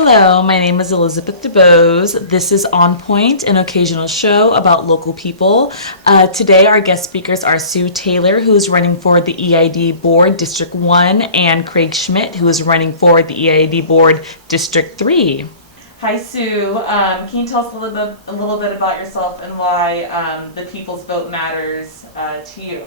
Hello, my name is Elizabeth DeBose. This is OnPoint, an occasional show about local people. Today our guest speakers are Sue Taylor, who is running for the EID Board District 1, and Craig Schmidt, who is running for the EID Board District 3. Hi Sue, can you tell us a little bit about yourself and why the people's vote matters to you?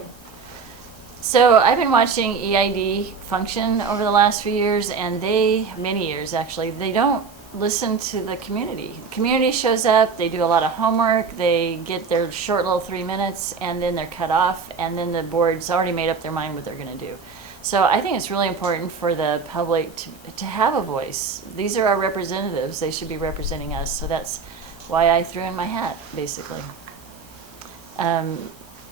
So I've been watching EID function over the last few years, and many years actually, they don't listen to the community. Community shows up, they do a lot of homework, they get their short little 3 minutes, and then they're cut off, and then the board's already made up their mind what they're gonna do. So I think it's really important for the public to have a voice. These are our representatives, they should be representing us, so that's why I threw in my hat, basically.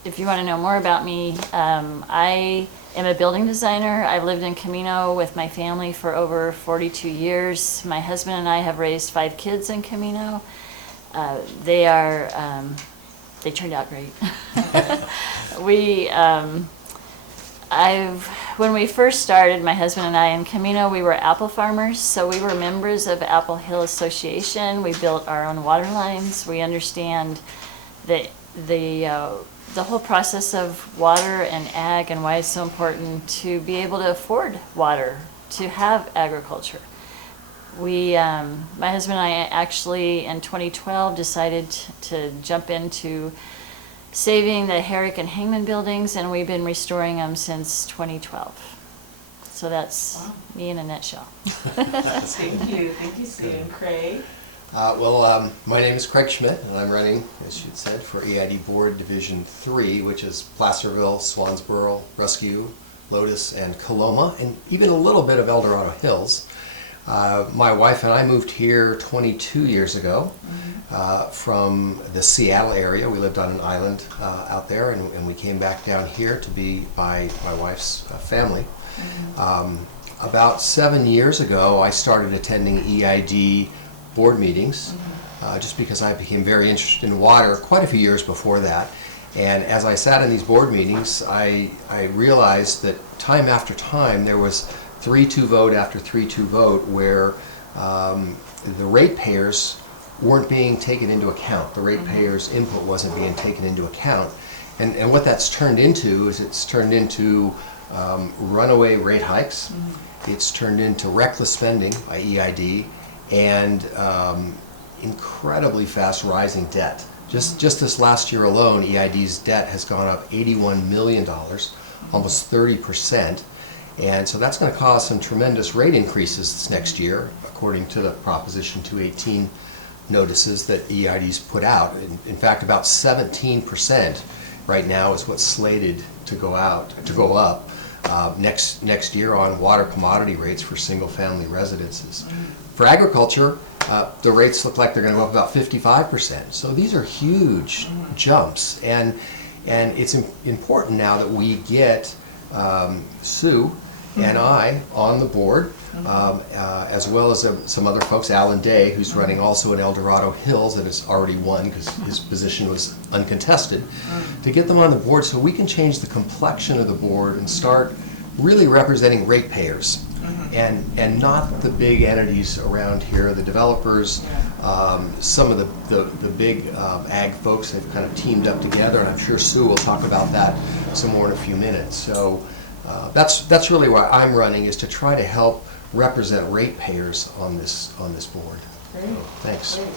If you want to know more about me, I am a building designer. I've lived in Camino with my family for over 42 years. My husband and I have raised 5 kids in Camino. They turned out great. When we first started, my husband and I in Camino, we were apple farmers, so we were members of Apple Hill Association. We built our own water lines. We understand the whole process of water and ag and why it's so important to be able to afford water, to have agriculture. My husband and I actually in 2012 decided to jump into saving the Herrick and Hangman buildings, and we've been restoring them since 2012. So that's me in a nutshell. Thank you, Sue and Craig. My name is Craig Schmidt, and I'm running, as you said, for EID Board Division 3, which is Placerville, Swansboro, Rescue, Lotus, and Coloma, and even a little bit of El Dorado Hills. My wife and I moved here 22 years ago from the Seattle area. We lived on an island out there, and we came back down here to be by my wife's family. About 7 years ago, I started attending EID board meetings, just because I became very interested in water quite a few years before that. And as I sat in these board meetings, I realized that time after time there was 3-2 vote after 3-2 vote where the ratepayers weren't being taken into account. The ratepayers' input wasn't being taken into account. And what that's turned into is it's turned into runaway rate hikes. It's turned into reckless spending by EID, and incredibly fast rising debt. Just this last year alone, EID's debt has gone up $81 million, almost 30%. And so that's going to cause some tremendous rate increases this next year, according to the Proposition 218 notices that EID's put out. In fact, about 17% right now is what's slated to go up next year on water commodity rates for single-family residences. For agriculture, the rates look like they're going to go up about 55%. So these are huge jumps, and it's important now that we get Sue and I on the board, as well as some other folks, Alan Day, who's running also in El Dorado Hills and has already won because his position was uncontested, to get them on the board so we can change the complexion of the board and start really representing ratepayers. And not the big entities around here, the developers, some of the big ag folks have kind of teamed up together, and I'm sure Sue will talk about that some more in a few minutes. So that's really why I'm running, is to try to help represent ratepayers on this board. Great. So, thanks. Great.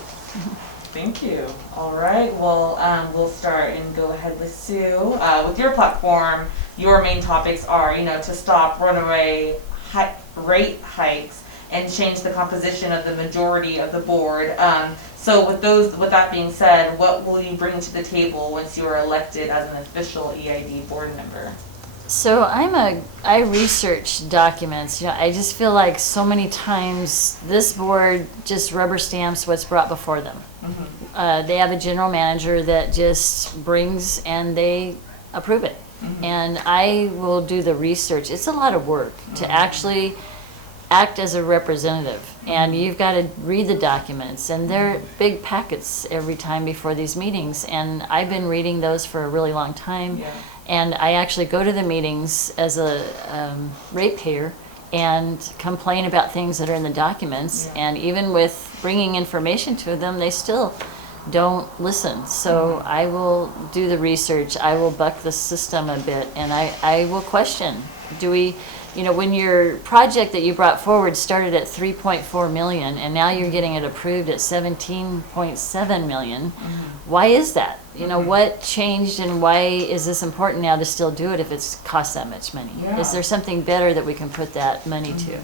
Thank you. All right. Well, we'll start and go ahead with Sue. With your platform, your main topics are, to stop runaway rate hikes and change the composition of the majority of the board. So with that being said, what will you bring to the table once you are elected as an official EID board member? So I research documents. I just feel like so many times this board just rubber stamps what's brought before them. They have a general manager that just brings and they approve it. And I will do the research. It's a lot of work to actually act as a representative, and you've got to read the documents, and they're big packets every time before these meetings, and I've been reading those for a really long time. And I actually go to the meetings as a ratepayer and complain about things that are in the documents. Yeah. And even with bringing information to them, they still don't listen. So I will do the research, I will buck the system a bit, and I will question, do we, when your project that you brought forward started at 3.4 million and now you're getting it approved at 17.7 million, why is that? What changed and why is this important now to still do it if it's cost that much money? Yeah. Is there something better that we can put that money to?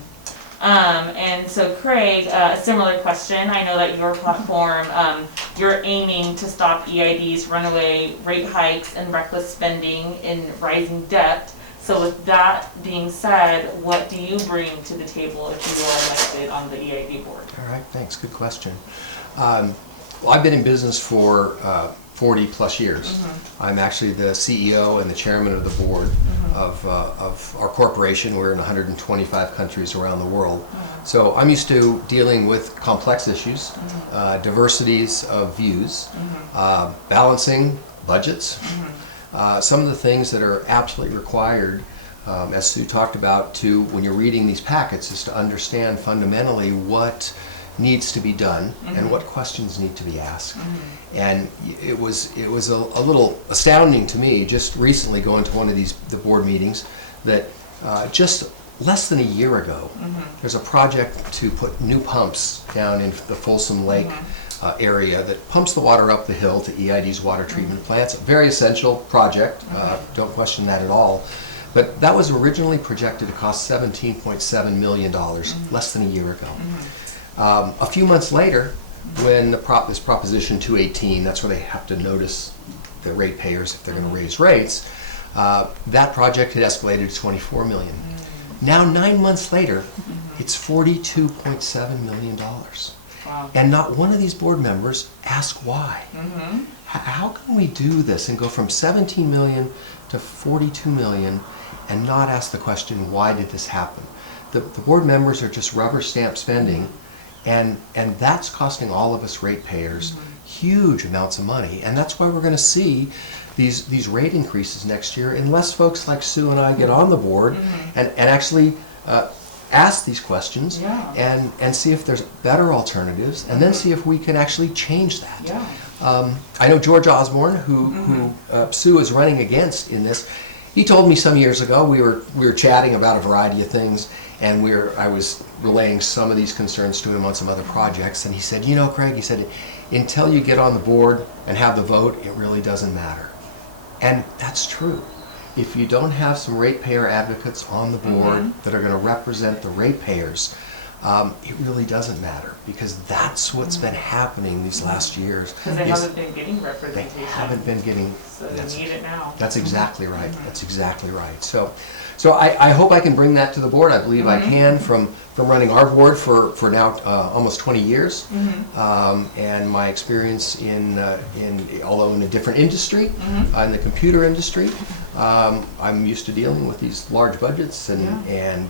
And so Craig, a similar question. I know that your platform, you're aiming to stop EID's runaway rate hikes and reckless spending in rising debt. So with that being said, what do you bring to the table if you are elected on the EID board? All right, thanks. Good question. Well, I've been in business for 40 plus years. I'm actually the CEO and the chairman of the board of our corporation. We're in 125 countries around the world. So I'm used to dealing with complex issues, diversities of views, balancing budgets, some of the things that are absolutely required, as Sue talked about, when you're reading these packets, is to understand fundamentally what needs to be done and what questions need to be asked. And it was a little astounding to me just recently going to one of the board meetings that just less than a year ago there's a project to put new pumps down in the Folsom Lake area that pumps the water up the hill to EID's water treatment plants. A very essential project, don't question that at all. But that was originally projected to cost $17.7 million less than a year ago. A few months later, when this Proposition 218, that's where they have to notice the ratepayers if they're going to raise rates, that project had escalated to $24 million. Now, 9 months later, it's $42.7 million. Wow. And not one of these board members asked why. How can we do this and go from 17 million to 42 million and not ask the question, why did this happen? The board members are just rubber stamp spending, and that's costing all of us ratepayers huge amounts of money. And that's why we're going to see these rate increases next year unless folks like Sue and I get on the board and actually ask these questions and see if there's better alternatives, and then see if we can actually change that. Yeah. I know George Osborne, who Sue is running against in this. He told me some years ago, we were chatting about a variety of things, and I was relaying some of these concerns to him on some other projects, and he said, Craig, he said, until you get on the board and have the vote, it really doesn't matter. And that's true. If you don't have some ratepayer advocates on the board that are going to represent the ratepayers, it really doesn't matter, because that's what's been happening these last years. Because they haven't been getting representation. They haven't been getting. So they need it now. That's exactly right. That's exactly right. So I hope I can bring that to the board. I believe I can from running our board for now almost 20 years, and my experience although in a different industry, in the computer industry, I'm used to dealing with these large budgets and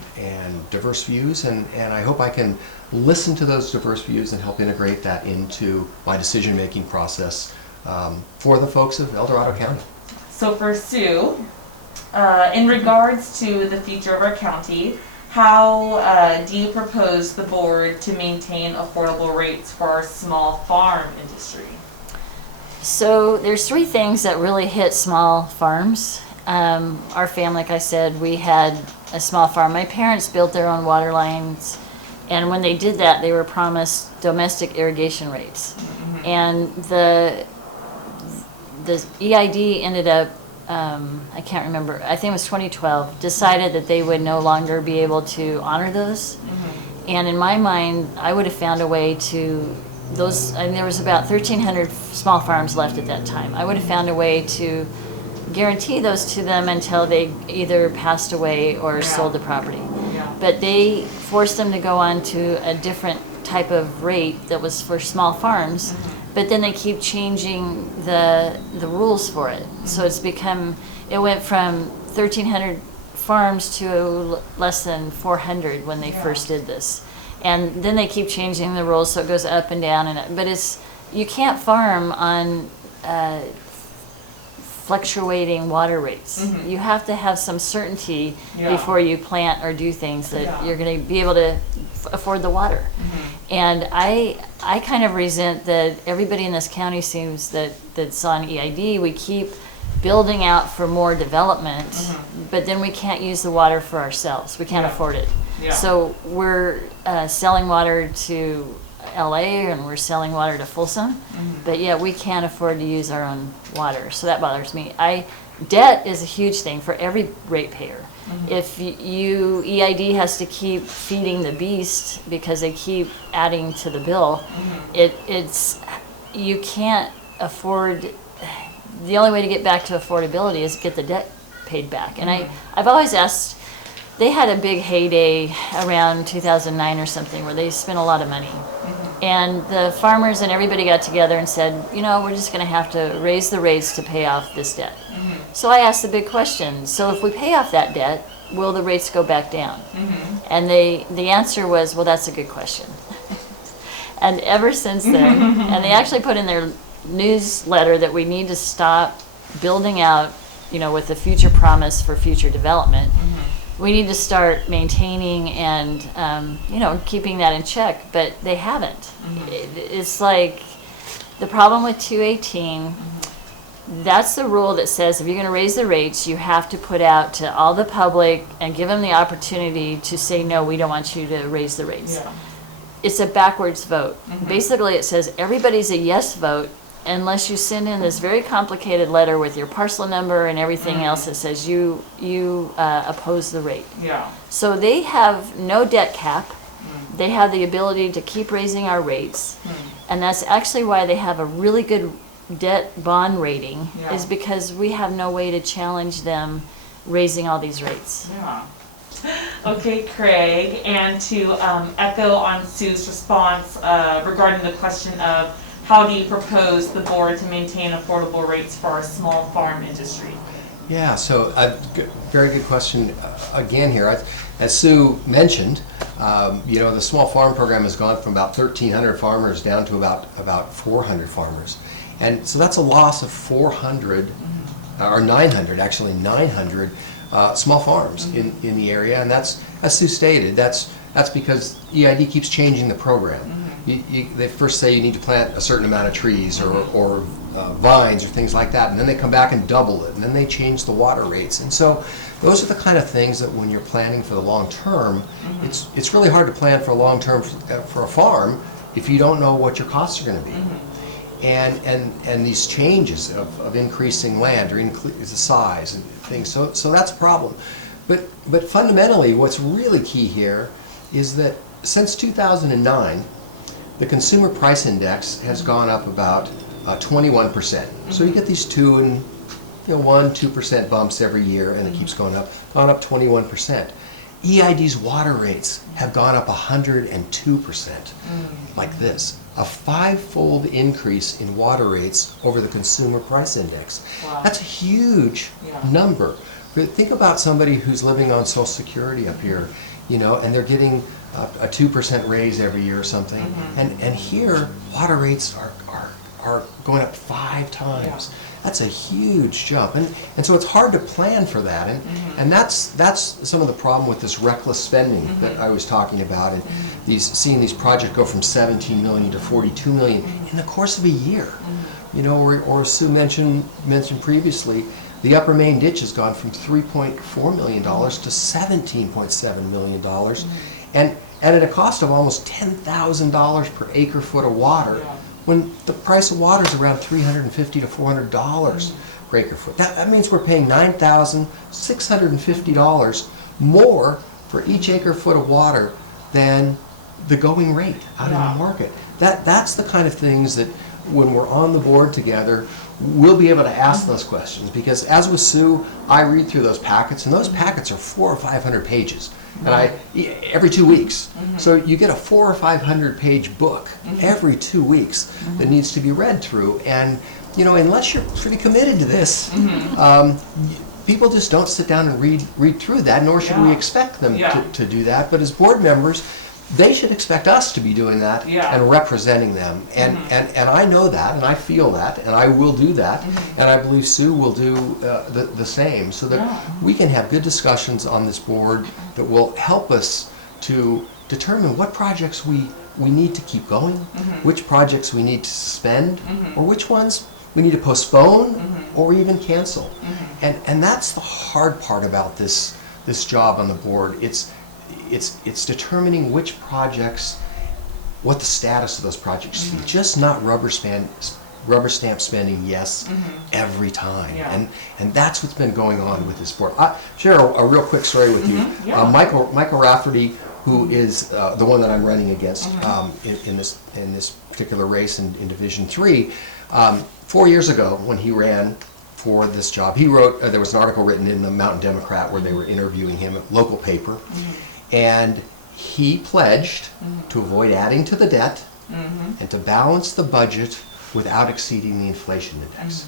diverse views, and I hope I can listen to those diverse views and help integrate that into my decision-making process for the folks of El Dorado County. So for Sue, in regards to the future of our county, how do you propose the board to maintain affordable rates for our small farm industry? So there's three things that really hit small farms. Our family, like I said, we had a small farm. My parents built their own water lines, and when they did that, they were promised domestic irrigation rates. And the EID ended up, I can't remember, I think it was 2012, decided that they would no longer be able to honor those. And in my mind, I would have found a way to there was about 1,300 small farms left at that time. I would have found a way to guarantee those to them until they either passed away or sold the property. But they forced them to go on to a different type of rate that was for small farms, but then they keep changing the rules for it. So it went from 1,300 farms to less than 400 when they first did this. And then they keep changing the rules, so it goes up and down. But you can't farm on fluctuating water rates. You have to have some certainty before you plant or do things that you're going to be able to afford the water. And I kind of resent that everybody in this county seems that's on EID, we keep building out for more development, but then we can't use the water for ourselves. We can't afford it. So we're selling water to LA and we're selling water to Folsom, but yet we can't afford to use our own water. So that bothers me. Debt is a huge thing for every ratepayer. If EID has to keep feeding the beast because they keep adding to the bill, you can't afford. The only way to get back to affordability is get the debt paid back. And I've always asked, they had a big heyday around 2009 or something where they spent a lot of money. And the farmers and everybody got together and said, we're just going to have to raise the rates to pay off this debt. So I asked the big question, so if we pay off that debt, will the rates go back down? And the answer was, well, that's a good question. And ever since then, and they actually put in their newsletter that we need to stop building out, with the future promise for future development. We need to start maintaining and, keeping that in check, but they haven't. It's like the problem with 218, that's the rule that says if you're going to raise the rates, you have to put out to all the public and give them the opportunity to say, no, we don't want you to raise the rates. It's a backwards vote. Basically, it says everybody's a yes vote unless you send in this very complicated letter with your parcel number and everything else that says you oppose the rate. So they have no debt cap. They have the ability to keep raising our rates. And that's actually why they have a really good debt bond rating, is because we have no way to challenge them raising all these rates. Okay, Craig, and to echo on Sue's response regarding the question of how do you propose the board to maintain affordable rates for our small farm industry? Yeah, so very good question again here. As Sue mentioned, the small farm program has gone from about 1,300 farmers down to about 400 farmers. And so that's a loss of 400, or 900, actually 900 small farms in the area. And that's, as Sue stated, that's because EID keeps changing the program. They first say you need to plant a certain amount of trees or vines or things like that, and then they come back and double it, and then they change the water rates. And so those are the kind of things that when you're planning for the long term, it's really hard to plan for a long term for a farm if you don't know what your costs are going to be. And these changes of increasing land or the size and things, so that's a problem. But fundamentally, what's really key here is that since 2009, the consumer price index has gone up about 21%. So you get these 1-2% bumps every year, and it keeps gone up 21%. EID's water rates have gone up 102%, like this. A 5-fold increase in water rates over the consumer price index. Wow. That's a huge number. But think about somebody who's living on Social Security up here, and they're getting a 2% raise every year or something. And here, water rates are going up 5 times. That's a huge jump. And so it's hard to plan for that. And that's some of the problem with this reckless spending that I was talking about, and seeing these projects go from 17 million to 42 million in the course of a year. Or Sue mentioned previously, the Upper Main Ditch has gone from $3.4 million to $17.7 million. And at a cost of almost $10,000 per acre foot of water, when the price of water is around $350 to $400 per acre foot. That means we're paying $9,650 more for each acre foot of water than the going rate out in the market. That's the kind of things that when we're on the board together, we'll be able to ask those questions. Because as with Sue, I read through those packets, and those packets are 400 or 500 pages. And every 2 weeks. So you get a 400 or 500 page book every 2 weeks that needs to be read through. And unless you're pretty committed to this, people just don't sit down and read through that, nor should we expect them to do that. But as board members, they should expect us to be doing that and representing them. And I know that, and I feel that, and I will do that, and I believe Sue will do the same, so that we can have good discussions on this board that will help us to determine what projects we need to keep going, which projects we need to suspend, or which ones we need to postpone or even cancel. And that's the hard part about this job on the board. It's determining which projects, what the status of those projects should be, just not rubber stamp spending yes every time. And that's what's been going on with this board. I'll share a real quick story with you. Michael Rafferty, who is the one that I'm running against in this particular race in Division 3, 4 years ago when he ran for this job, he wrote, there was an article written in the Mountain Democrat where they were interviewing him, a local paper, and he pledged to avoid adding to the debt and to balance the budget without exceeding the inflation index.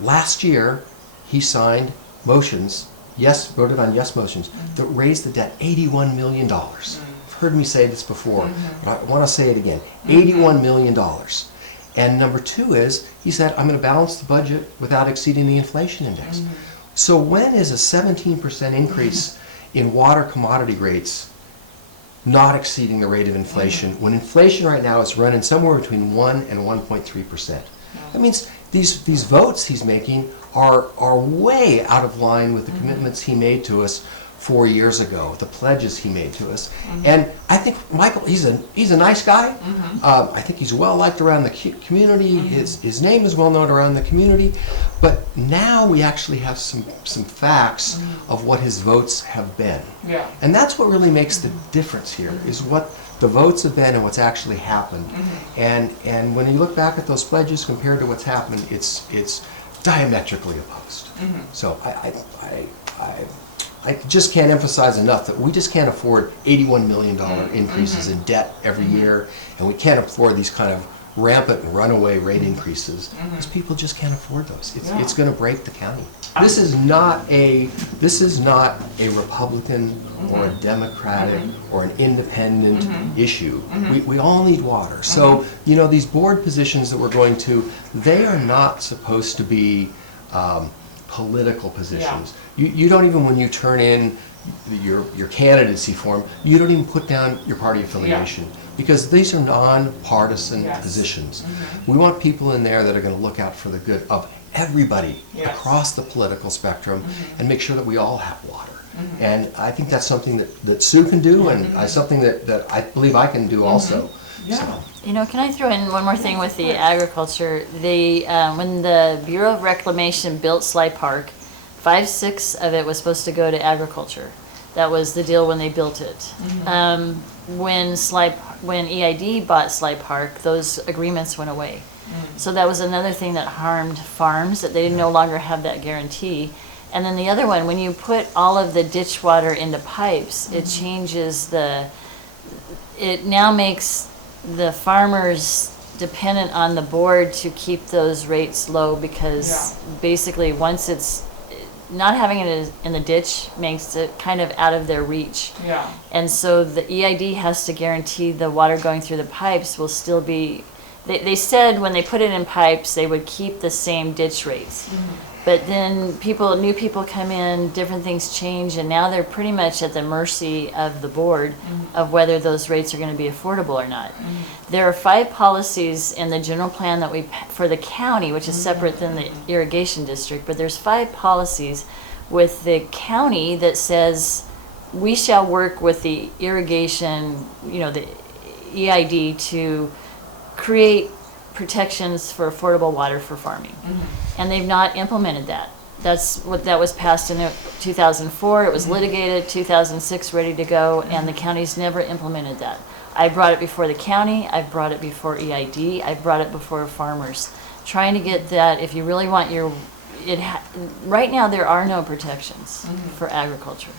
Last year, he signed motions, voted on yes motions, that raised the debt $81 million. You've heard me say this before, but I want to say it again, $81 million. And number two is, he said, I'm going to balance the budget without exceeding the inflation index. So when is a 17% increase in water commodity rates not exceeding the rate of inflation, when inflation right now is running somewhere between 1 and 1.3%? That means these votes he's making are way out of line with the commitments he made to us 4 years ago, the pledges he made to us. And I think Michael, he's a nice guy. I think he's well liked around the community. His name is well known around the community. But now we actually have some facts of what his votes have been. And that's what really makes the difference here, is what the votes have been and what's actually happened. And when you look back at those pledges compared to what's happened, it's diametrically opposed. So I just can't emphasize enough that we just can't afford $81 million increases in debt every year, and we can't afford these kind of rampant and runaway rate increases, because people just can't afford those. It's going to break the county. This is not a Republican or a Democratic or an independent issue. We all need water. So these board positions that we're going to, they are not supposed to be political positions. You don't even, when you turn in your candidacy form, you don't even put down your party affiliation, because these are non-partisan positions. We want people in there that are going to look out for the good of everybody across the political spectrum and make sure that we all have water. And I think that's something that Sue can do, and something that I believe I can do also. So. Can I throw in one more thing with the agriculture? When the Bureau of Reclamation built Sly Park, 5/6 of it was supposed to go to agriculture. That was the deal when they built it. When EID bought Sly Park, those agreements went away. So that was another thing that harmed farms, that they no longer have that guarantee. And then the other one, when you put all of the ditch water into pipes, it changes it now makes the farmers dependent on the board to keep those rates low, because basically once it's not having it in the ditch makes it kind of out of their reach. And so the EID has to guarantee the water going through the pipes will still be, they said when they put it in pipes they would keep the same ditch rates. But then new people come in, different things change, and now they're pretty much at the mercy of the board of whether those rates are going to be affordable or not. There are 5 policies in the general plan that for the county, which is separate than the irrigation district, but there's 5 policies with the county that says we shall work with the irrigation, the EID, to create protections for affordable water for farming. And they've not implemented that. That was passed in 2004. It was litigated, 2006, ready to go, and the county's never implemented that. I brought it before the county, I've brought it before EID, I've brought it before farmers, trying to get that. If you really want right now there are no protections for agriculture.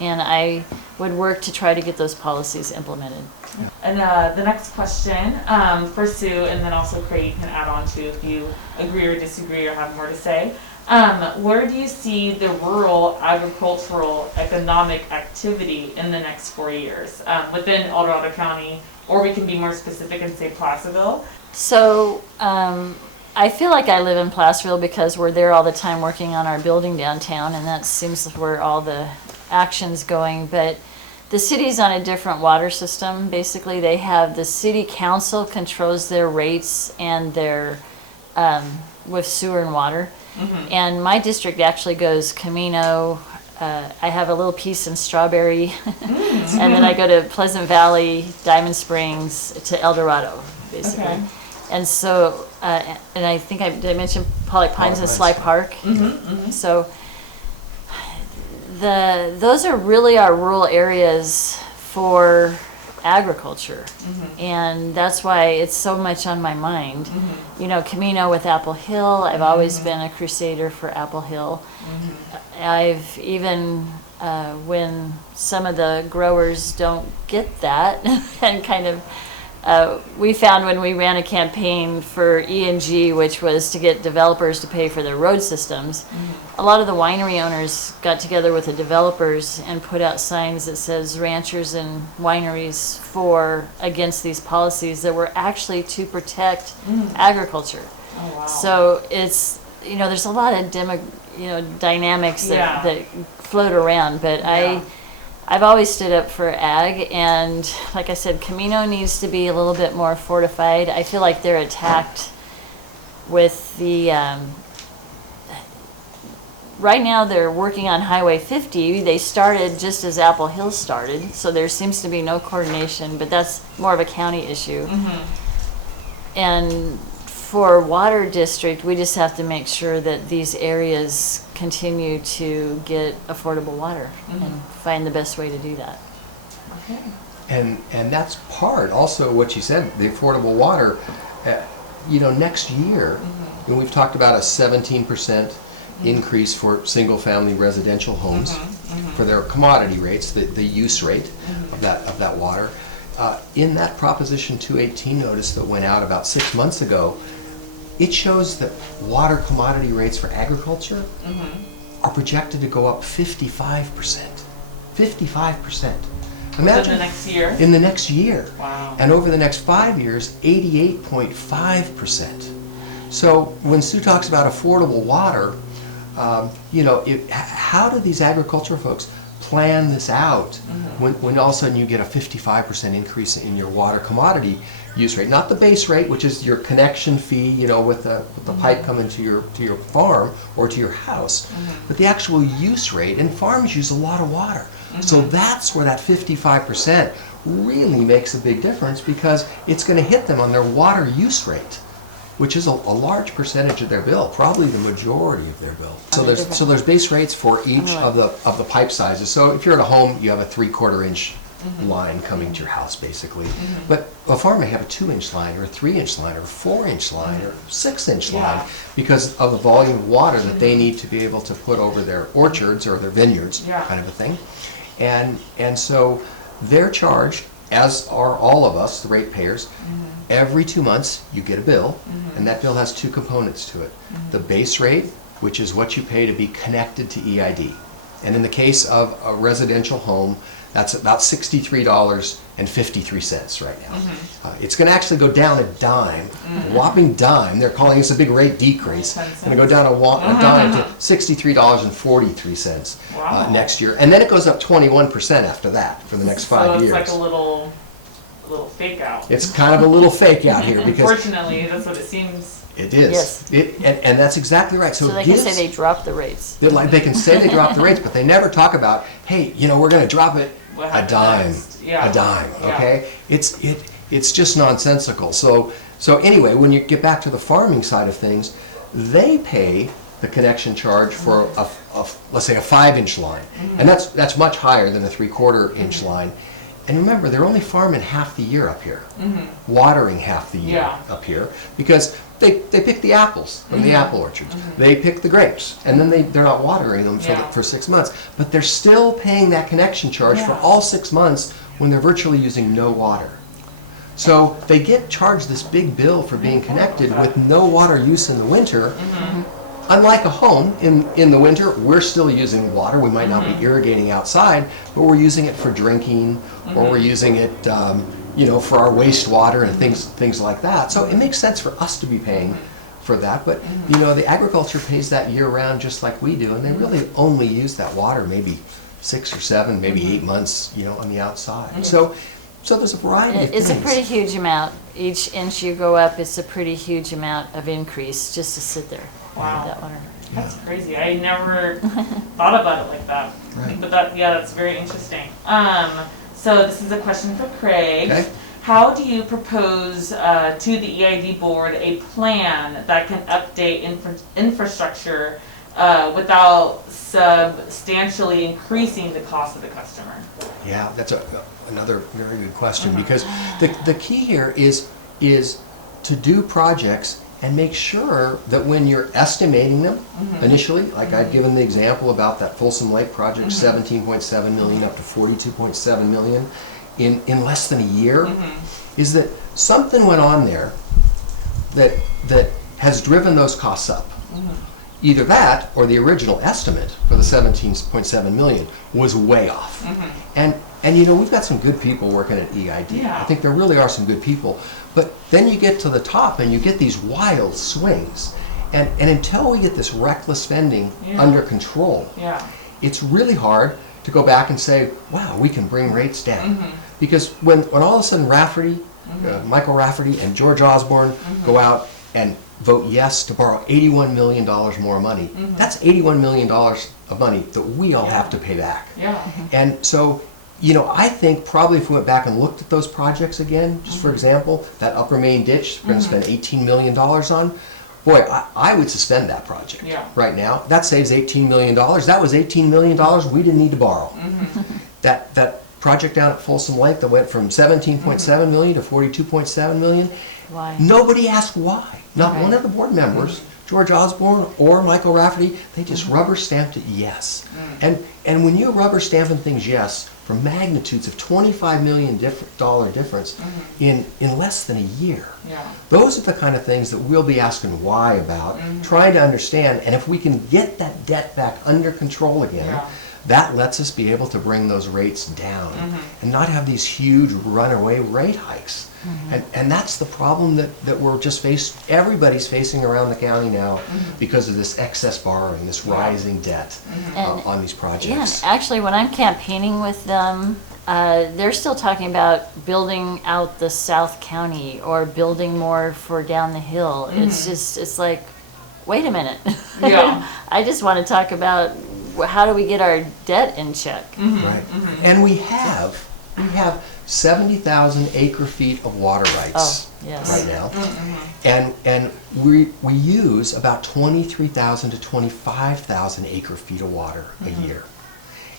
And I would work to try to get those policies implemented. And the next question for Sue, and then also Craig, you can add on to if you agree or disagree or have more to say. Where do you see the rural agricultural economic activity in the next 4 years within El Dorado County? Or we can be more specific and say Placerville. So I feel like I live in Placerville because we're there all the time working on our building downtown, and that seems where all the action's going. But the city's on a different water system. Basically, they have the city council controls their rates and their with sewer and water. And my district actually goes Camino. I have a little piece in Strawberry, and then I go to Pleasant Valley, Diamond Springs, to El Dorado, basically. Okay. And so, and I think did I mention Pollock Pines and Sly Park? So, those are really our rural areas for agriculture, and that's why it's so much on my mind. You know, Camino with Apple Hill. I've always been a crusader for Apple Hill. I've even when some of the growers don't get that, and kind of. We found when we ran a campaign for E&G, which was to get developers to pay for their road systems, a lot of the winery owners got together with the developers and put out signs that says ranchers and wineries against these policies that were actually to protect agriculture. Oh, wow. So it's, there's a lot of dynamics that float around, but I've always stood up for ag, and like I said, Camino needs to be a little bit more fortified. I feel like they're attacked with the, right now they're working on Highway 50. They started just as Apple Hill started, so there seems to be no coordination, but that's more of a county issue. And for water district, we just have to make sure that these areas continue to get affordable water and find the best way to do that. Okay. And that's part also what you said, the affordable water. Next year, and we've talked about a 17% increase for single-family residential homes for their commodity rates, the use rate of that water. In that Proposition 218 notice that went out about 6 months ago, it shows that water commodity rates for agriculture are projected to go up 55%. 55%. Imagine in the next year? In the next year. Wow. And over the next 5 years, 88.5%. So when Sue talks about affordable water, how do these agriculture folks plan this out when all of a sudden you get a 55% increase in your water commodity use rate? Not the base rate, which is your connection fee, with the pipe coming to your farm or to your house, but the actual use rate. And farms use a lot of water. So that's where that 55% really makes a big difference, because it's going to hit them on their water use rate, which is a large percentage of their bill, probably the majority of their bill. So there's base rates for each of the pipe sizes. So if you're at a home, you have a 3/4 inch line coming to your house, basically. But a farm may have a 2-inch line, or a 3-inch line, or a 4-inch line, or a 6-inch line, because of the volume of water that they need to be able to put over their orchards or their vineyards, kind of a thing. And so they're charged, as are all of us, the ratepayers. Every 2 months you get a bill, and that bill has two components to it. The base rate, which is what you pay to be connected to EID. And in the case of a residential home, that's about $63.53 right now. It's going to actually go down a dime, a whopping dime. They're calling this a big rate decrease. It's going to go down a dime to $63.43 next year. And then it goes up 21% after that for the next 5 years. So it's like a little fake out. It's kind of a little fake out here, because unfortunately that's what it seems. it is. Yes. And that's exactly right. So they can say they dropped the rates. They can say they dropped the rates, but they never talk about, hey, we're going to drop it a dime, a dime. Okay, it's just nonsensical. So anyway, when you get back to the farming side of things, they pay the connection charge for let's say a 5-inch line, and that's much higher than a 3/4 inch line. And remember, they're only farming half the year up here, watering half the year up here, because they pick the apples from the apple orchards. They pick the grapes, and then they're not watering them for 6 months. But they're still paying that connection charge for all 6 months when they're virtually using no water. So they get charged this big bill for being connected with no water use in the winter. unlike a home, in the winter, we're still using water. We might not be irrigating outside, but we're using it for drinking, or we're using it, for our wastewater and things like that. So it makes sense for us to be paying for that. But the agriculture pays that year round just like we do, and they really only use that water maybe 6 or 7, maybe 8 months, on the outside. So there's a variety of things. It's a pretty huge amount. Each inch you go up, it's a pretty huge amount of increase just to sit there. Wow. That water. That's crazy. I never thought about it like that. Right. But that's very interesting. So this is a question for Craig. Okay. How do you propose to the EID board a plan that can update infrastructure without substantially increasing the cost of the customer? Yeah, that's another very good question, because the key here is to do projects and make sure that when you're estimating them initially, like I'd given the example about that Folsom Lake project, 17.7 million up to 42.7 million in less than a year, is that something went on there that has driven those costs up. Either that or the original estimate for the 17.7 million was way off. And we've got some good people working at EID. Yeah. I think there really are some good people. But then you get to the top and you get these wild swings. And until we get this reckless spending under control, it's really hard to go back and say, wow, we can bring rates down. Because when all of a sudden Rafferty, Michael Rafferty and George Osborne go out and vote yes to borrow $81 million more money, that's $81 million of money that we all have to pay back. And so, I think probably if we went back and looked at those projects again, just for example, that Upper Main ditch we're going to spend $18 million on, boy, I would suspend that project right now. That saves $18 million. That was $18 million we didn't need to borrow. That project down at Folsom Lake that went from 17.7 million to 42.7 million, Why? nobody asked why. Not one of the board members, George Osborne or Michael Rafferty, they just rubber stamped it yes. And when you're rubber stamping things yes for magnitudes of $25 million difference in less than a year, those are the kind of things that we'll be asking why about, trying to understand, and if we can get that debt back under control again, that lets us be able to bring those rates down and not have these huge runaway rate hikes. And that's the problem that we're just everybody's facing around the county now because of this excess borrowing, this rising debt on these projects. Yeah, actually, when I'm campaigning with them, they're still talking about building out the South County or building more for down the hill. It's like, wait a minute. I just want to talk about how do we get our debt in check. Right. And we have 70,000 acre feet of water rights right now. And we use about 23,000 to 25,000 acre feet of water a year.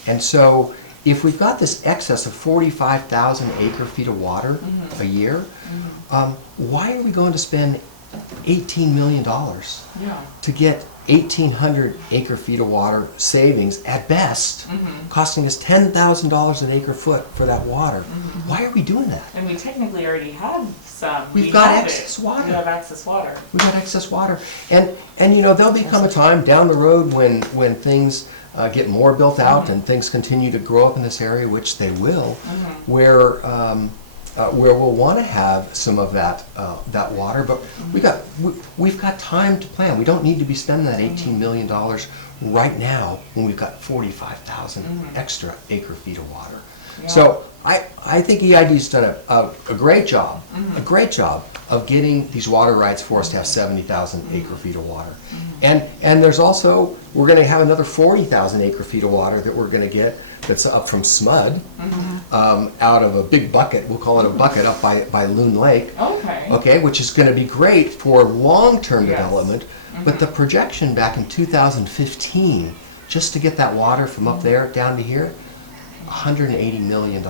And so if we've got this excess of 45,000 acre feet of water a year, why are we going to spend $18 million to get 1,800 acre feet of water savings at best, costing us $10,000 an acre foot for that water? Why are we doing that? And we technically already have some. We've got excess water. We have excess water. We've got excess water. And there'll become a time down the road when things get more built out and things continue to grow up in this area, which they will, where we'll want to have some of that water, but we've got time to plan. We don't need to be spending that $18 million right now when we've got 45,000 extra acre feet of water. So I think EID's done a great job, of getting these water rights for us to have 70,000 acre feet of water. And there's also, we're going to have another 40,000 acre feet of water that we're going to get that's up from SMUD, out of a big bucket, we'll call it a bucket, up by Loon Lake. Okay, which is going to be great for long-term development, but the projection back in 2015, just to get that water from up there down to here, $180 million.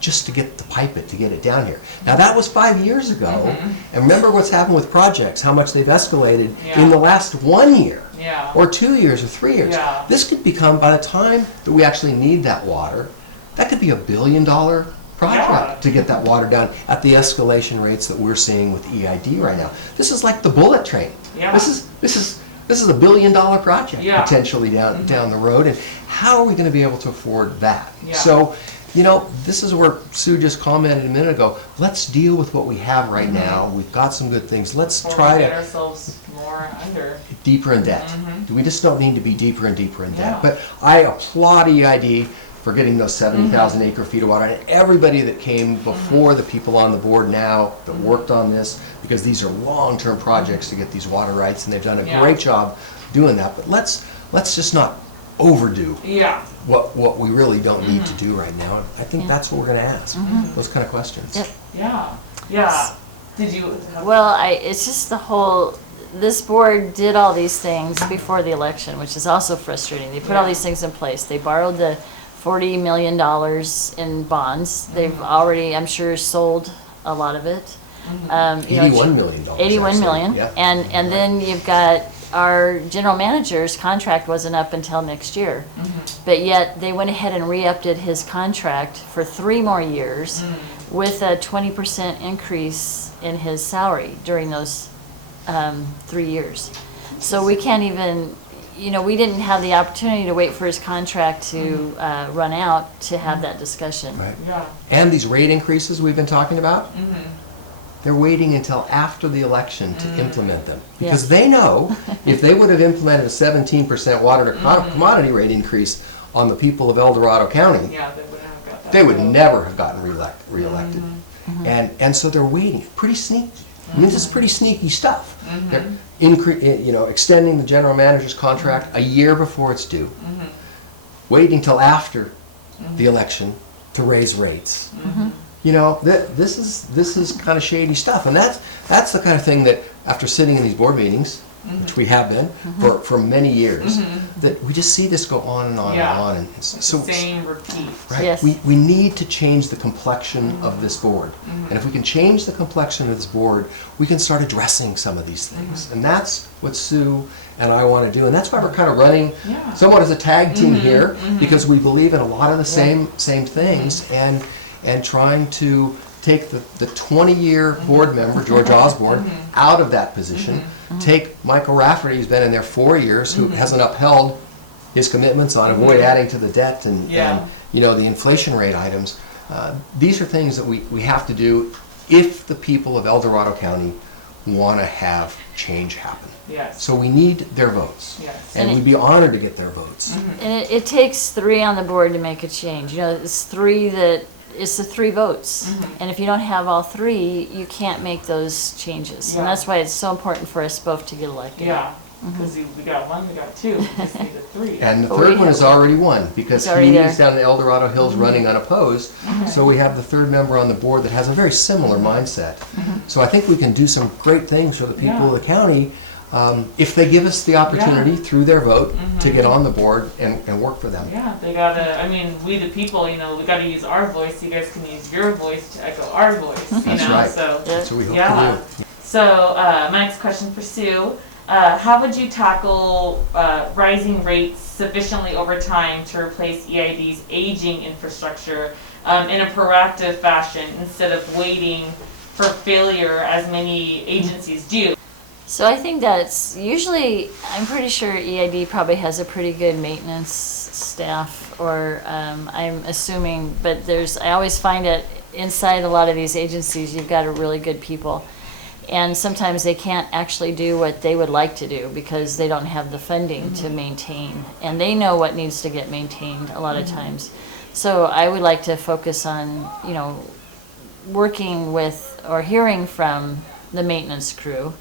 Just to pipe it, to get it down here. Now that was 5 years ago, and remember what's happened with projects, how much they've escalated in the last 1 year, or 2 years, or 3 years. This could become, by the time that we actually need that water, that could be $1 billion project to get that water down at the escalation rates that we're seeing with EID right now. This is like the bullet train. This is This is $1 billion project Yeah. potentially down the road, and how are we going to be able to afford that? Yeah. So, this is where Sue just commented a minute ago. Let's deal with what we have right now. We've got some good things. Let's Before try we get to ourselves more under. deeper in debt. We just don't need to be deeper and deeper in debt. Yeah. But I applaud EID for getting those 70,000 acre feet of water, and everybody that came before the people on the board now that worked on this, because these are long-term projects to get these water rights, and they've done a Yeah. great job doing that. But let's just not overdo Yeah. what we really don't need to do right now. And I think that's what we're going to ask, those kind of questions. Yep. Yeah. Yeah. Did you? Well, it's just this board did all these things before the election, which is also frustrating. They put all Yeah. these things in place. They borrowed the $40 million in bonds. They've already, I'm sure, sold a lot of it. $81 million. 81 actually. million. Yeah. And then you've got our general manager's contract wasn't up until next year. But yet they went ahead and re-upped his contract for 3 more years with a 20% increase in his salary during those 3 years. So we can't even, we didn't have the opportunity to wait for his contract to run out to have that discussion. Right. Yeah. And these rate increases we've been talking about, they're waiting until after the election to implement them. Because they know if they would have implemented a 17% water to commodity rate increase on the people of El Dorado County, Yeah. They wouldn't have got that. they would never have gotten reelected. And so they're waiting. Pretty sneaky. I mean, this is pretty sneaky stuff. They're extending the general manager's contract a year before it's due, waiting till after the election to raise rates. This is kind of shady stuff, and that's the kind of thing that after sitting in these board meetings, which we have been for many years, that we just see this go on and on Yeah. and on, and so Same repeat. right, Yes. we need to change the complexion of this board, and if we can change the complexion of this board, we can start addressing some of these things, and that's what Sue and I want to do, and that's why we're kind of running Yeah. somewhat as a tag team here, because we believe in a lot of the same things, and trying to take the 20-year board member, George Osborne, out of that position, take Michael Rafferty, who's been in there 4 years, who hasn't upheld his commitments on avoid adding to the debt and the inflation rate items. These are things that we have to do if the people of El Dorado County want to have change happen. Yes. So we need their votes. Yes. And we'd be honored to get their votes. And it takes 3 on the board to make a change. It's the 3 votes. And if you don't have all 3, you can't make those changes. Yeah. And that's why it's so important for us both to get elected. Yeah. Because we got 1, we got 2. We just need a 3. And the Oh, third we one have is already won, because It's already he's there. down in El Dorado Hills running unopposed. So we have the third member on the board that has a very similar mindset. So I think we can do some great things for the people of the county if they give us the opportunity through their vote to get on the board and work for them. Yeah, they gotta, we the people, we gotta use our voice. You guys can use your voice to echo our voice, That's right. So, That's what we hope yeah. to do. So, my next question for Sue. How would you tackle rising rates sufficiently over time to replace EID's aging infrastructure in a proactive fashion instead of waiting for failure as many agencies do? So I think that's usually, I'm pretty sure EID probably has a pretty good maintenance staff, or I'm assuming, but I always find it inside a lot of these agencies, you've got a really good people. And sometimes they can't actually do what they would like to do because they don't have the funding to maintain. And they know what needs to get maintained a lot of times. So I would like to focus on, working with or hearing from the maintenance crew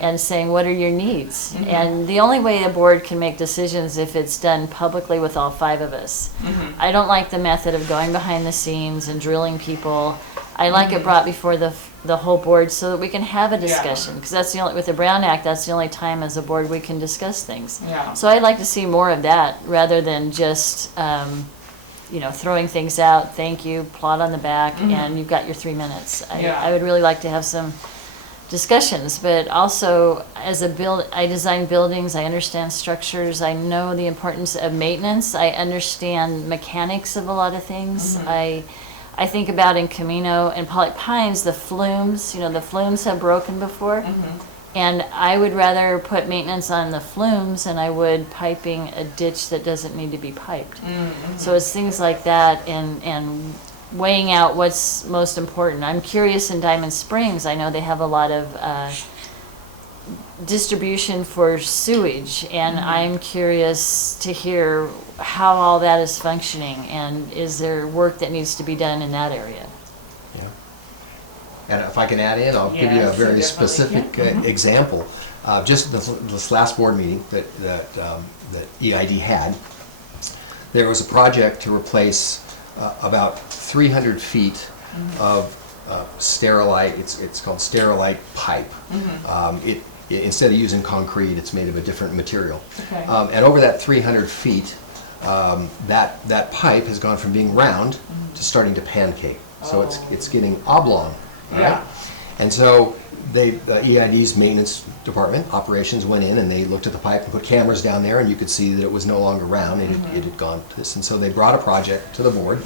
and saying, what are your needs? And the only way a board can make decisions if it's done publicly with all 5 of us. I don't like the method of going behind the scenes and drilling people. I like it brought before the whole board so that we can have a discussion, because that's the only, with the Brown Act, that's the only time as a board we can discuss things. Yeah. So I'd like to see more of that rather than just throwing things out, thank you, plot on the back, and you've got your 3 minutes. I would really like to have some discussions, but also as I design buildings, I understand structures, I know the importance of maintenance, I understand mechanics of a lot of things. I think about in Camino and Pollock Pines, the flumes, the flumes have broken before. And I would rather put maintenance on the flumes than I would piping a ditch that doesn't need to be piped. So it's things like that and weighing out what's most important. I'm curious in Diamond Springs, I know they have a lot of distribution for sewage, and I'm curious to hear how all that is functioning, and is there work that needs to be done in that area? Yeah. And if I can add in, I'll give you a very specific example. Just this last board meeting that EID had, there was a project to replace about 300 feet of sterilite. It's called sterilite pipe. Instead of using concrete, it's made of a different material. Okay. And over that 300 feet, that pipe has gone from being round to starting to pancake. So it's getting oblong. Right? Yeah. And so the EID's maintenance department, operations, went in and they looked at the pipe and put cameras down there, and you could see that it was no longer round. It had gone to this. And so they brought a project to the board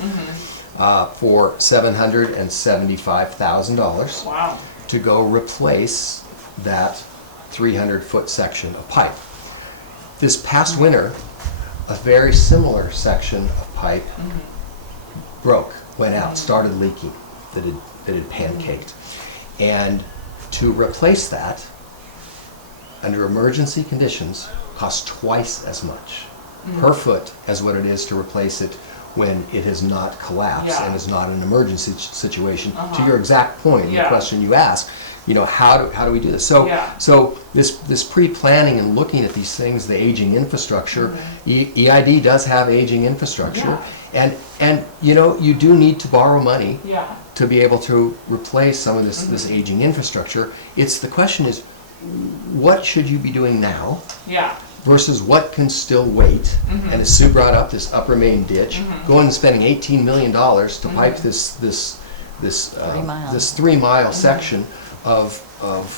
for $775,000 Wow. to go replace that 300-foot section of pipe. This past winter, a very similar section of pipe broke, went out, started leaking, that had pancaked. And to replace that, under emergency conditions, costs twice as much per foot as what it is to replace it when it has not collapsed and is not an emergency situation. To your exact point, the question you asked, how do we do this? So this pre-planning and looking at these things, the aging infrastructure, EID does have aging infrastructure, and you do need to borrow money to be able to replace some of this aging infrastructure. The question is, what should you be doing now? Versus what can still wait. And as Sue brought up, this upper main ditch, going and spending $18 million to pipe this 3 mile section of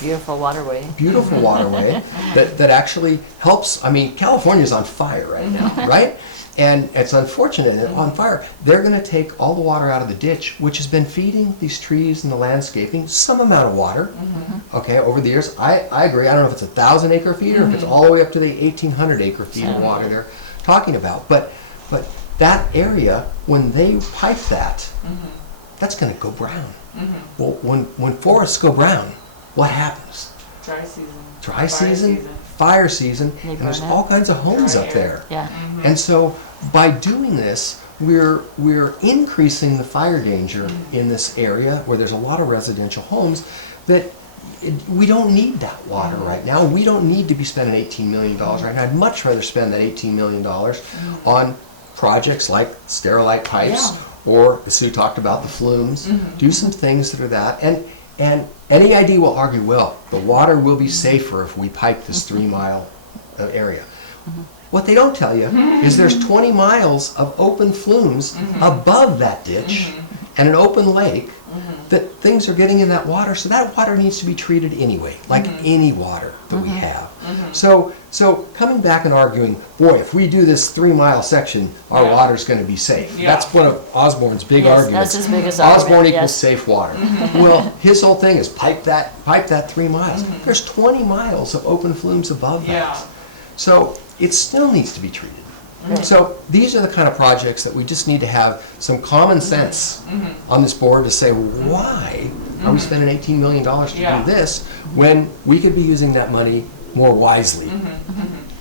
Beautiful waterway. Beautiful waterway that actually helps. I mean, California's on fire right now, right? And it's unfortunate that on fire, they're going to take all the water out of the ditch, which has been feeding these trees and the landscaping some amount of water, okay, over the years. I agree. I don't know if it's 1,000 acre feet or if it's all the way up to the 1,800 acre feet of water they're talking about. But that area, when they pipe that, that's going to go brown. Well, when forests go brown, what happens? Dry season, fire season, and there's all kinds of homes up there. And so by doing this, we're increasing the fire danger in this area where there's a lot of residential homes that we don't need that water right now. We don't need to be spending $18 million right now. I'd much rather spend that $18 million on projects like sterilite pipes, or as Sue talked about, the flumes. Do some things that are that. And EID will argue, well, the water will be safer if we pipe this 3 mile area. What they don't tell you is there's 20 miles of open flumes above that ditch and an open lake that things are getting in that water, so that water needs to be treated anyway, like any water that we have. So coming back and arguing, boy, if we do this 3 mile section, our water's going to be safe. That's one of Osborne's big arguments. That's his biggest argument. Osborne equals safe water. Well, his whole thing is pipe that 3 miles. There's 20 miles of open flumes above that. So it still needs to be treated. So these are the kind of projects that we just need to have some common sense on this board to say, why are we spending $18 million to do this when we could be using that money more wisely?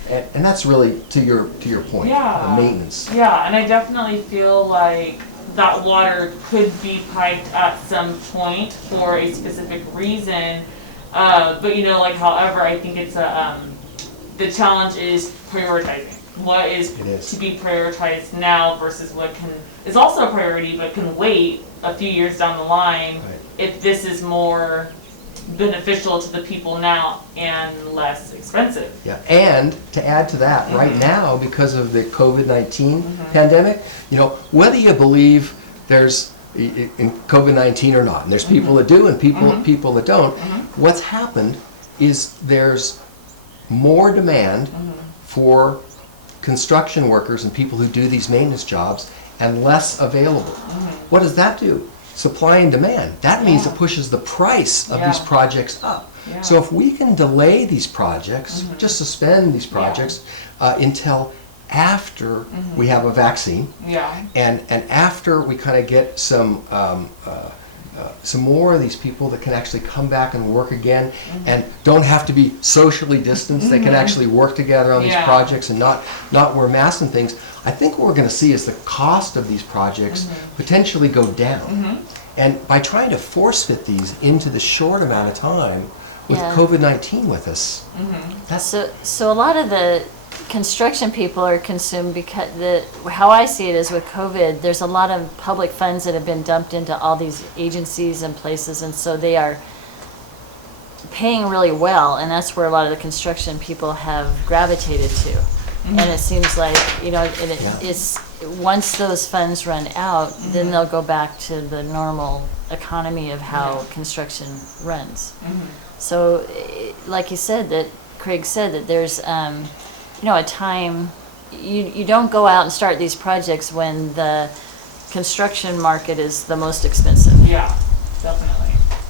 And that's really to your point, maintenance. Yeah, and I definitely feel like that water could be piped at some point for a specific reason. But however, I think it's the challenge is prioritizing. What is to be prioritized now versus what is also a priority but can wait a few years down the line if this is more beneficial to the people now and less expensive. Yeah, and to add to that, right now, because of the COVID-19 pandemic, whether you believe there's in COVID-19 or not, and there's people that do and people that don't, what's happened is there's more demand for construction workers and people who do these maintenance jobs and less available. What does that do? supply and demand. That means Yeah. it pushes the price of Yeah. these projects up. Yeah. So if we can delay these projects, just suspend these projects until after we have a vaccine, Yeah. and after we kind of get some more of these people that can actually come back and work again and don't have to be socially distanced, they can actually work together on these Yeah. projects and not wear masks and things, I think what we're going to see is the cost of these projects potentially go down. And by trying to force fit these into the short amount of time with Yeah. COVID-19 with us, that's So a lot of the construction people are consumed because how I see it is with COVID, there's a lot of public funds that have been dumped into all these agencies and places, and so they are paying really well, and that's where a lot of the construction people have gravitated to. And it seems like, and it's once those funds run out, then they'll go back to the normal economy of how construction runs. So, like you said, that Craig said that there's a time, you don't go out and start these projects when the construction market is the most expensive. Yeah, definitely.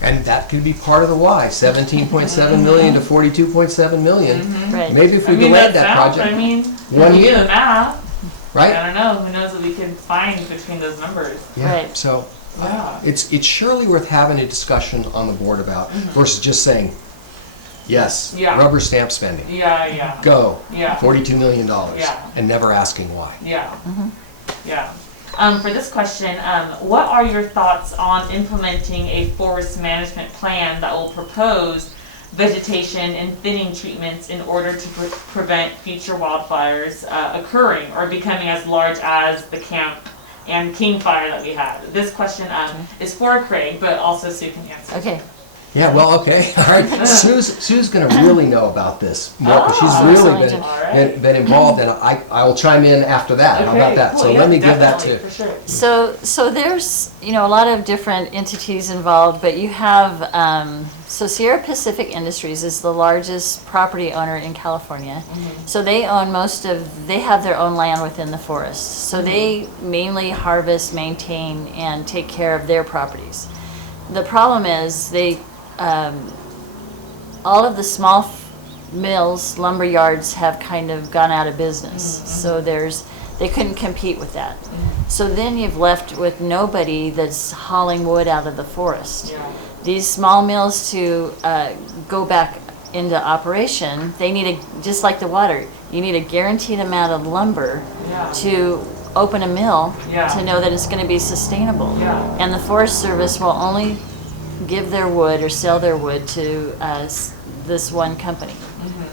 and that could be part of the why, 17.7 million to 42.7 million. Right. Maybe if we I mean, delayed that that sounds, project, I mean, one when you do year. the math, right? I don't know, who knows what we can find between those numbers. Yeah. Right. So Yeah. it's surely worth having a discussion on the board about versus just saying, yes, Yeah. rubber stamp spending, Yeah. go, Yeah. $42 million, Yeah. and never asking why. Yeah. Yeah. For this question, what are your thoughts on implementing a forest management plan that will propose vegetation and thinning treatments in order to prevent future wildfires occurring or becoming as large as the Camp and King fire that we had? This question is for Craig, but also Sue can answer. Okay. Yeah, well, okay, all right. Sue's going to really know about this more because she's Oh, really excellent. All right. been involved, and I will chime in after that. How about that? cool. So Yeah, let me give that definitely, to. for sure. So there's, a lot of different entities involved, but you have, so Sierra Pacific Industries is the largest property owner in California. So they own they have their own land within the forest. So they mainly harvest, maintain, and take care of their properties. The problem is all of the small mills, lumber yards have kind of gone out of business. So they couldn't compete with that. So then you've left with nobody that's hauling wood out of the forest. Yeah. These small mills to go back into operation, they need just like the water, you need a guaranteed amount of lumber Yeah. to open a mill Yeah. to know that it's going to be sustainable. Yeah. And the Forest Service will only give their wood or sell their wood to this one company,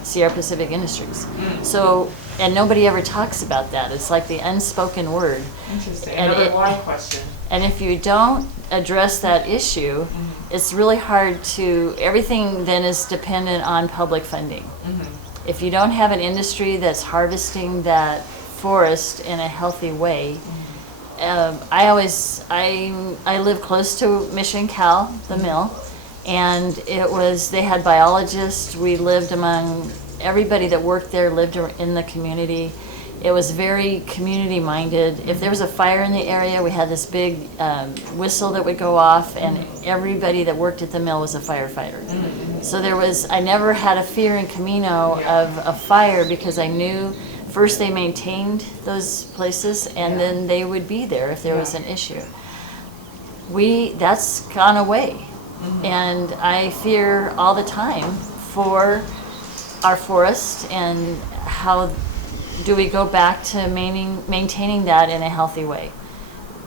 Sierra Pacific Industries. So, and nobody ever talks about that. It's like the unspoken word. Interesting. And Another why question. And if you don't address that issue, it's really hard everything then is dependent on public funding. If you don't have an industry that's harvesting that forest in a healthy way, I live close to Mission Cal, the mill, and they had biologists. We lived among everybody that worked there, lived in the community. It was very community minded. If there was a fire in the area, we had this big whistle that would go off, and everybody that worked at the mill was a firefighter. So I never had a fear in Camino of a fire because I knew first they maintained those places, and then they would be there if there was an issue. That's gone away, and I fear all the time for our forest and how do we go back to maintaining that in a healthy way.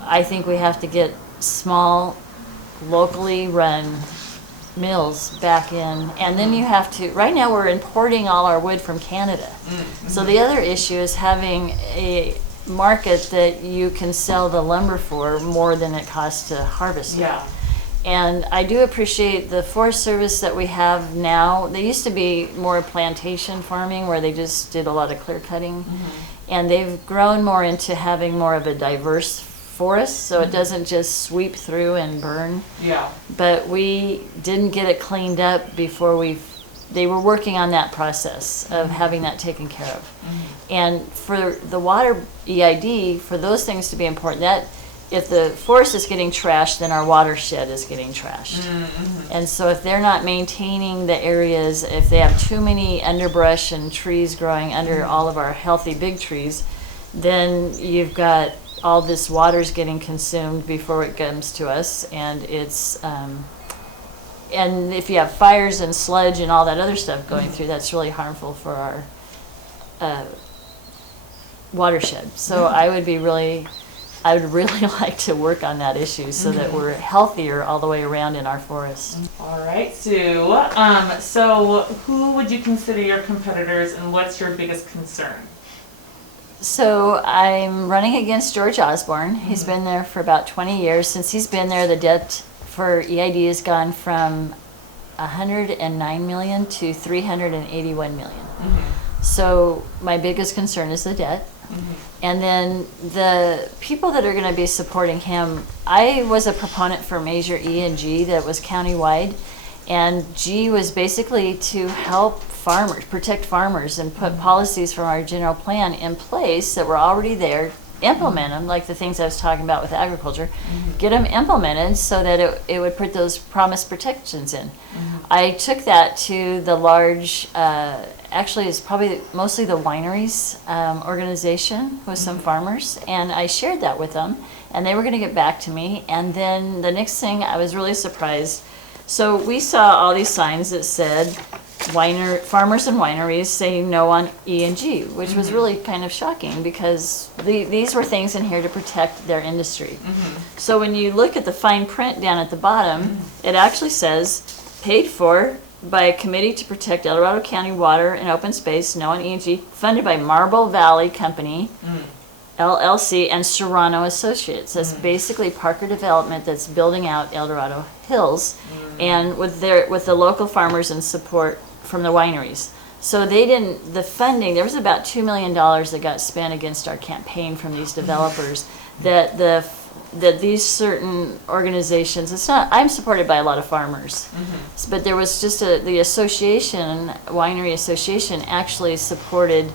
I think we have to get small, locally run mills back in, and then you have to, right now we're importing all our wood from Canada. So the other issue is having a market that you can sell the lumber for more than it costs to harvest it. Yeah. And I do appreciate the Forest Service that we have now. They used to be more plantation farming where they just did a lot of clear cutting. And they've grown more into having more of a diverse forest, so it doesn't just sweep through and burn. Yeah. But we didn't get it cleaned up before they were working on that process of having that taken care of. And for the water EID, for those things to be important, if the forest is getting trashed, then our watershed is getting trashed. And so if they're not maintaining the areas, if they have too many underbrush and trees growing under all of our healthy big trees, then you've got all this water's getting consumed before it comes to us, and it's and if you have fires and sludge and all that other stuff going through, that's really harmful for our watershed. So I would really like to work on that issue so that we're healthier all the way around in our forests. All right, Sue. So who would you consider your competitors, and what's your biggest concern? So I'm running against George Osborne. He's been there for about 20 years. Since he's been there, the debt for EID has gone from 109 million to 381 million. So my biggest concern is the debt. And then the people that are going to be supporting him, I was a proponent for Measure E and G that was countywide, and G was basically to help farmers, protect farmers, and put policies from our general plan in place that were already there, implement them, like the things I was talking about with agriculture, get them implemented so that it would put those promised protections in. I took that to the large, actually it's probably mostly the wineries organization with some farmers, and I shared that with them, and they were going to get back to me. And then the next thing, I was really surprised. So we saw all these signs that said farmers and wineries saying no on E and G, which was really kind of shocking because these were things in here to protect their industry. So when you look at the fine print down at the bottom, it actually says paid for by a committee to protect El Dorado County water and open space, no on E and G, funded by Marble Valley Company, LLC, and Serrano Associates. That's basically Parker Development that's building out El Dorado Hills, and with the local farmers and support from the wineries. So the funding, there was about $2 million that got spent against our campaign from these developers, that these certain organizations, I'm supported by a lot of farmers, but there was just the association, Winery Association, actually supported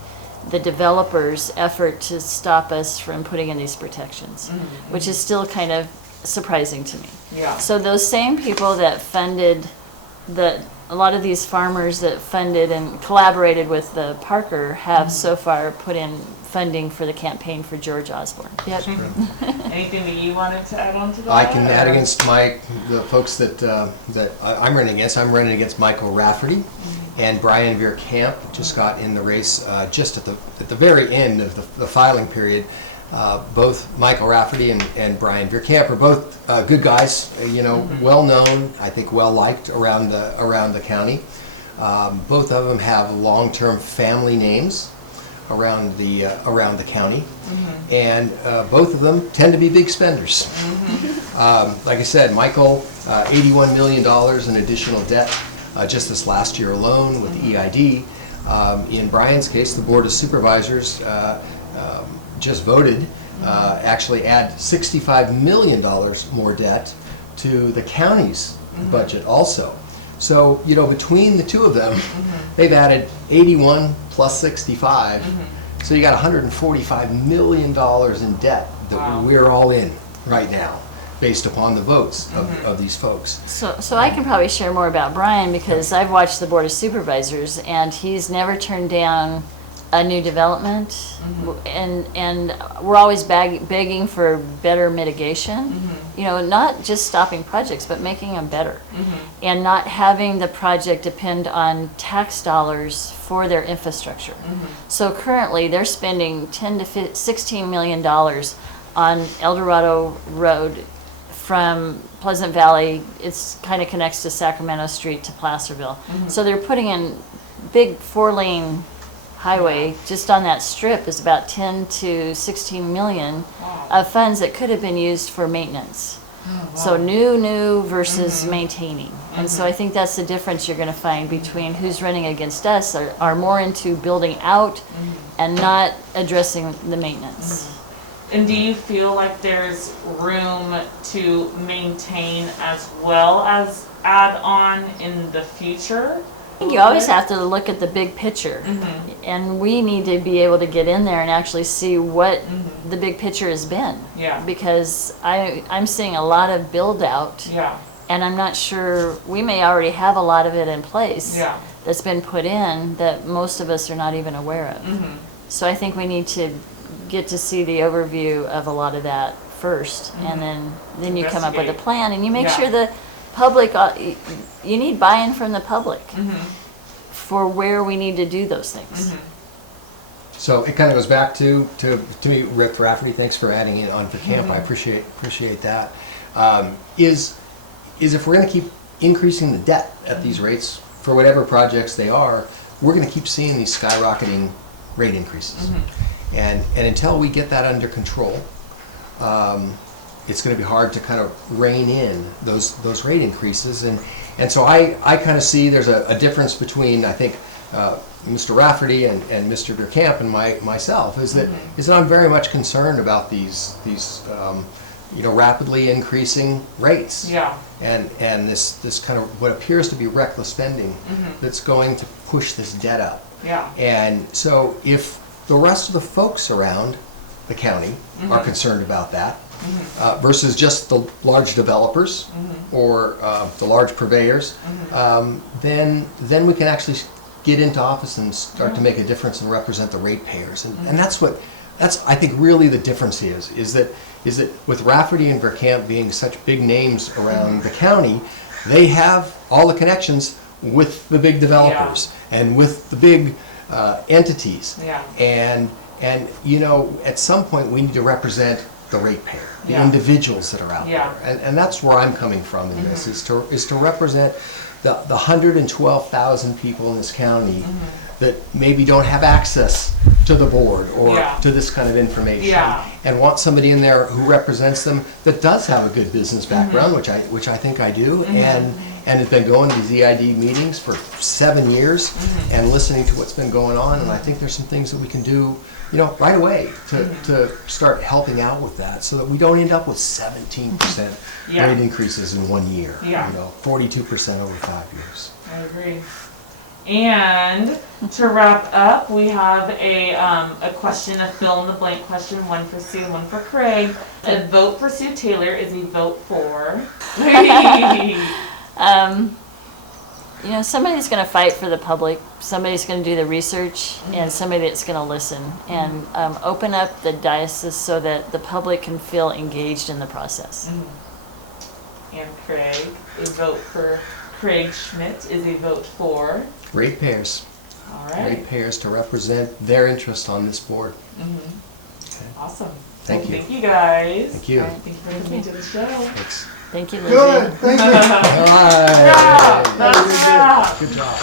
the developers' effort to stop us from putting in these protections, which is still kind of surprising to me. Yeah. So those same people that funded a lot of these farmers that funded and collaborated with the Parker have so far put in funding for the campaign for George Osborne. Yep. Anything that you wanted to add on to that? I can add against the folks that I'm running against. I'm running against Michael Rafferty and Brian Veerkamp. Just got in the race just at the very end of the filing period. Both Michael Rafferty and Brian Veerkamp are both good guys, well known, I think well liked around the county. Both of them have long-term family names around the county, and both of them tend to be big spenders. Like I said, Michael, $81 million in additional debt just this last year alone with EID. In Brian's case, the Board of Supervisors just voted actually add $65 million more debt to the county's budget also. So, between the two of them, they've added 81 plus 65. So you got $145 million in debt that we're all in right now, based upon the votes of these folks. So I can probably share more about Brian because I've watched the Board of Supervisors, and he's never turned down a new development, and we're always begging for better mitigation, not just stopping projects, but making them better, and not having the project depend on tax dollars for their infrastructure. So currently they're spending $10 to $16 million on El Dorado Road from Pleasant Valley. It's kind of connects to Sacramento Street to Placerville. So they're putting in big 4-lane highway just on that strip is about 10 to 16 million of funds that could have been used for maintenance. So new versus maintaining. And so I think that's the difference you're going to find between who's running against us are more into building out and not addressing the maintenance. And do you feel like there's room to maintain as well as add on in the future? I think you always have to look at the big picture. And we need to be able to get in there and actually see what the big picture has been. Yeah. Because I'm seeing a lot of build out. Yeah. And I'm not sure, we may already have a lot of it in place. Yeah. That's been put in that most of us are not even aware of. So I think we need to get to see the overview of a lot of that first, and then you come up with a plan, and you make sure the public, you need buy-in from the public for where we need to do those things. So it kind of goes back to me, Rick Rafferty, thanks for adding in on for camp. I appreciate that. Is if we're going to keep increasing the debt at these rates for whatever projects they are, we're going to keep seeing these skyrocketing rate increases. And until we get that under control, it's going to be hard to kind of rein in those rate increases. And so I kind of see there's a difference between, I think, Mr. Rafferty and Mr. Verkamp and myself is that I'm very much concerned about these rapidly increasing rates. Yeah. And this kind of what appears to be reckless spending that's going to push this debt up. Yeah. And so if the rest of the folks around the county are concerned about that, versus just the large developers or the large purveyors, then we can actually get into office and start to make a difference and represent the ratepayers. And that's I think really the difference is that with Rafferty and Verkamp being such big names around the county, they have all the connections with the big developers and with the big entities. Yeah. And at some point we need to represent the ratepayer, the individuals that are out there. And that's where I'm coming from in this, is to represent the 112,000 people in this county that maybe don't have access to the board or to this kind of information, and want somebody in there who represents them that does have a good business background, which I think I do, and has been going to these EID meetings for 7 years and listening to what's been going on. And I think there's some things that we can do, right away to start helping out with that, so that we don't end up with 17% rate increases in 1 year. 42% over 5 years. I agree. And to wrap up, we have a question, a fill in the blank question, one for Sue, one for Craig. A vote for Sue Taylor is a vote for. Somebody's going to fight for the public, somebody's going to do the research, and somebody that's going to listen and open up the diocese so that the public can feel engaged in the process. And Craig, a vote for Craig Schmidt is a vote for Ratepayers. All right. Ratepayers to represent their interest on this board. Okay. Awesome. Thank you. Thank you guys. Thank you. All right, thank you for bringing me to the show. Thanks. Thank you, Lindsay. Good, thank you. All right. That's a wrap. Good job.